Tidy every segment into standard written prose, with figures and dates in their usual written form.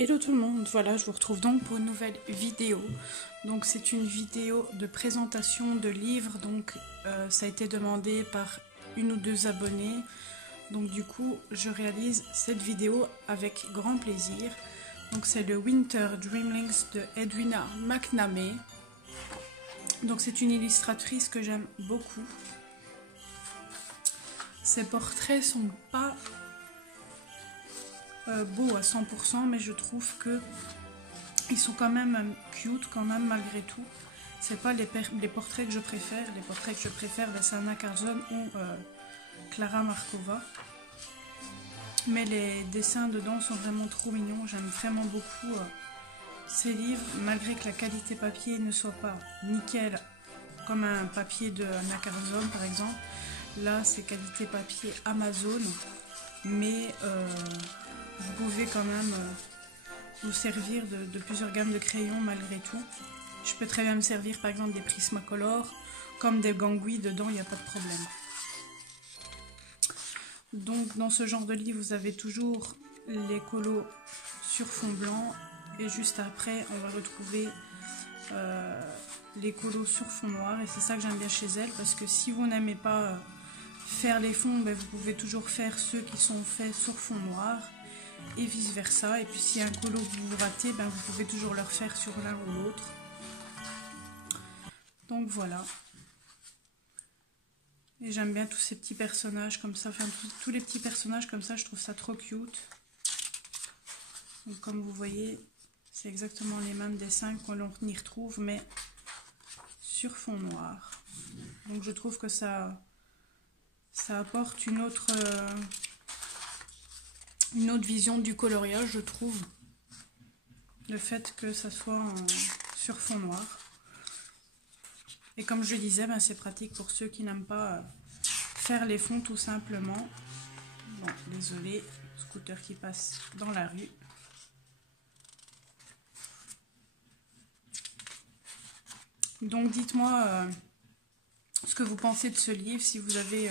Hello tout le monde, voilà je vous retrouve donc pour une nouvelle vidéo. Donc c'est une vidéo de présentation de livres, donc ça a été demandé par une ou deux abonnés. Donc du coup je réalise cette vidéo avec grand plaisir. Donc c'est le Winter Dreamlings de Edwina McNamee. Donc c'est une illustratrice que j'aime beaucoup. Ses portraits sont pas beaux à 100%, mais je trouve que ils sont quand même cute quand même malgré tout. C'est pas les portraits que je préfère. Les portraits que je préfère, c'est Anna Carlson ou Clara Markova. Mais les dessins dedans sont vraiment trop mignons. J'aime vraiment beaucoup ces livres, malgré que la qualité papier ne soit pas nickel comme un papier de Anna Carlson par exemple. Là, c'est qualité papier Amazon, mais vous pouvez quand même vous servir de plusieurs gammes de crayons malgré tout. Je peux très bien me servir par exemple des Prismacolor, comme des Gangui dedans, il n'y a pas de problème. Donc dans ce genre de livre, vous avez toujours les colos sur fond blanc, et juste après, on va retrouver les colos sur fond noir, et c'est ça que j'aime bien chez elle, parce que si vous n'aimez pas faire les fonds, ben, vous pouvez toujours faire ceux qui sont faits sur fond noir, et vice versa. Et puis si un colo vous ratez, ben, vous pouvez toujours le refaire sur l'un ou l'autre. Donc voilà. Et j'aime bien tous ces petits personnages comme ça, enfin tous les petits personnages comme ça, je trouve ça trop cute. Donc comme vous voyez, c'est exactement les mêmes dessins qu'on y retrouve, mais sur fond noir. Donc je trouve que ça apporte une autre vision du coloriage, je trouve. Le fait que ça soit sur fond noir. Et comme je disais, ben, c'est pratique pour ceux qui n'aiment pas faire les fonds tout simplement. Bon, désolé, scooter qui passe dans la rue. Donc dites-moi ce que vous pensez de ce livre, si vous avez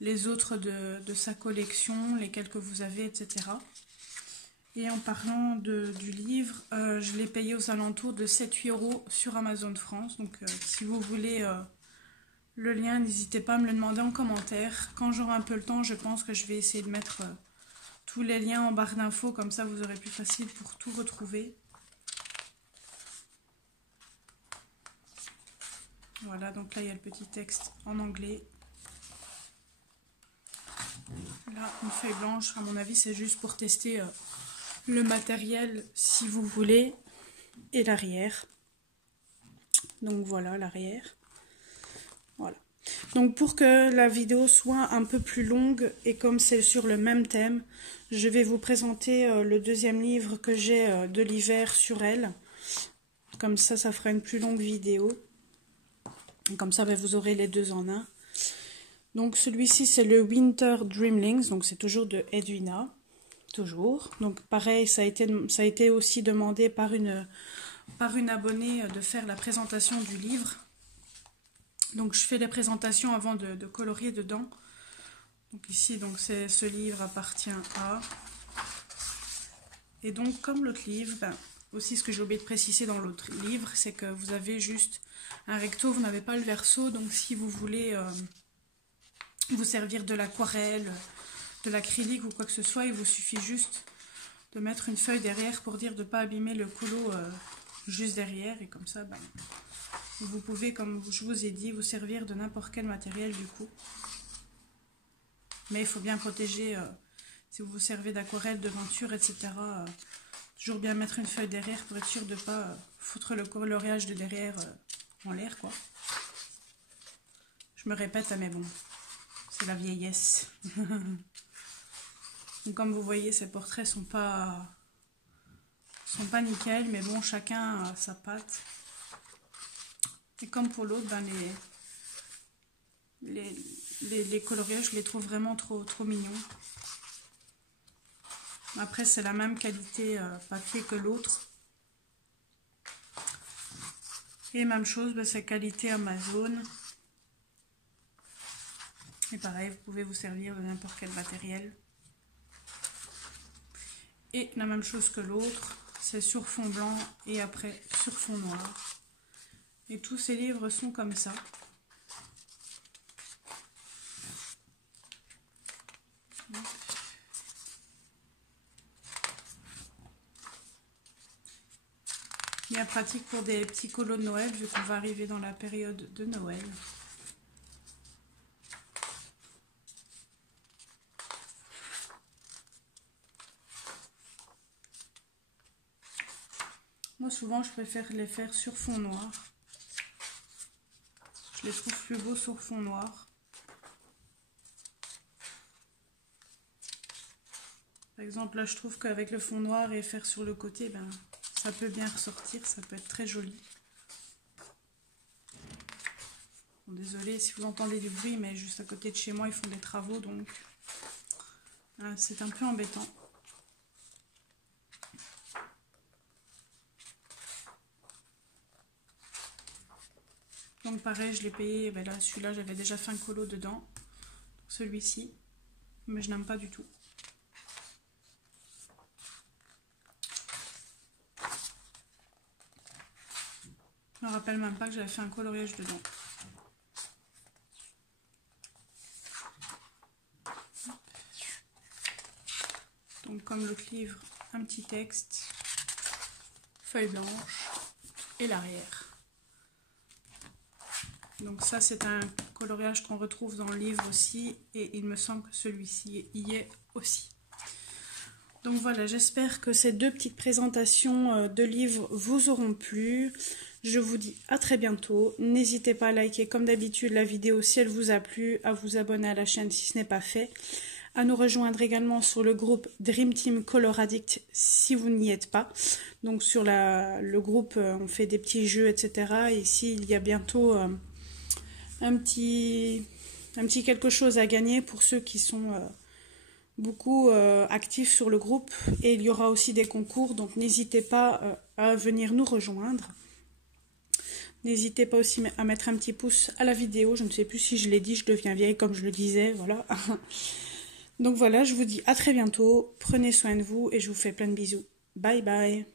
les autres de sa collection, lesquels que vous avez, etc. Et en parlant du livre, je l'ai payé aux alentours de 7-8 € sur Amazon France. Donc si vous voulez le lien, n'hésitez pas à me le demander en commentaire. Quand j'aurai un peu le temps, je pense que je vais essayer de mettre tous les liens en barre d'infos, comme ça vous aurez plus facile pour tout retrouver. Voilà, donc là il y a le petit texte en anglais. Là, une feuille blanche, à mon avis, c'est juste pour tester le matériel, si vous voulez, et l'arrière. Donc voilà, l'arrière. Voilà. Donc pour que la vidéo soit un peu plus longue, et comme c'est sur le même thème, je vais vous présenter le deuxième livre que j'ai de l'hiver sur elle. Comme ça fera une plus longue vidéo. Et comme ça, ben, vous aurez les deux en un. Donc celui-ci c'est le Winter Dreamlings, donc c'est toujours de Edwina, toujours. Donc pareil, ça a été aussi demandé par une abonnée de faire la présentation du livre. Donc je fais les présentations avant de colorier dedans. Donc ici, donc ce livre appartient à. Et donc comme l'autre livre, ben, aussi ce que j'ai oublié de préciser dans l'autre livre, c'est que vous avez juste un recto, vous n'avez pas le verso. Donc si vous voulez vous servir de l'aquarelle, de l'acrylique ou quoi que ce soit, il vous suffit juste de mettre une feuille derrière pour dire de ne pas abîmer le colo juste derrière, et comme ça ben, vous pouvez, comme je vous ai dit, vous servir de n'importe quel matériel du coup. Mais il faut bien protéger, si vous vous servez d'aquarelle, de peinture, etc. Toujours bien mettre une feuille derrière pour être sûr de ne pas foutre le coloriage de derrière en l'air, quoi. Je me répète, mais bon. C'est la vieillesse. Donc, comme vous voyez, ces portraits sont pas nickel, mais bon, chacun a sa patte. Et comme pour l'autre, ben les coloriages, je les trouve vraiment trop mignons. Après, c'est la même qualité papier que l'autre. Et même chose, ben, c'est qualité Amazon. Et pareil, vous pouvez vous servir de n'importe quel matériel. Et la même chose que l'autre, c'est sur fond blanc et après sur fond noir. Et tous ces livres sont comme ça. Bien pratique pour des petits colos de Noël, vu qu'on va arriver dans la période de Noël. Moi, souvent, je préfère les faire sur fond noir. Je les trouve plus beaux sur fond noir. Par exemple, là, je trouve qu'avec le fond noir et faire sur le côté, ben, ça peut bien ressortir, ça peut être très joli. Bon, désolée si vous entendez du bruit, mais juste à côté de chez moi, ils font des travaux, donc c'est un peu embêtant. Donc pareil, je l'ai payé, ben là, celui-là, j'avais déjà fait un colo dedans, celui-ci, mais je n'aime pas du tout. Je me rappelle même pas que j'avais fait un coloriage dedans. Donc comme l'autre livre, un petit texte, feuille blanche et l'arrière. Donc ça c'est un coloriage qu'on retrouve dans le livre aussi et il me semble que celui-ci y est aussi. Donc voilà, j'espère que ces deux petites présentations de livres vous auront plu. Je vous dis à très bientôt. N'hésitez pas à liker comme d'habitude la vidéo si elle vous a plu, à vous abonner à la chaîne si ce n'est pas fait, à nous rejoindre également sur le groupe Dream Team Color Addict si vous n'y êtes pas. Donc sur le groupe, on fait des petits jeux, etc. Et ici, il y a bientôt un petit quelque chose à gagner pour ceux qui sont beaucoup actifs sur le groupe. Et il y aura aussi des concours, donc n'hésitez pas à venir nous rejoindre. N'hésitez pas aussi à mettre un petit pouce à la vidéo. Je ne sais plus si je l'ai dit, je deviens vieille comme je le disais, voilà. Donc voilà, je vous dis à très bientôt. Prenez soin de vous et je vous fais plein de bisous. Bye bye.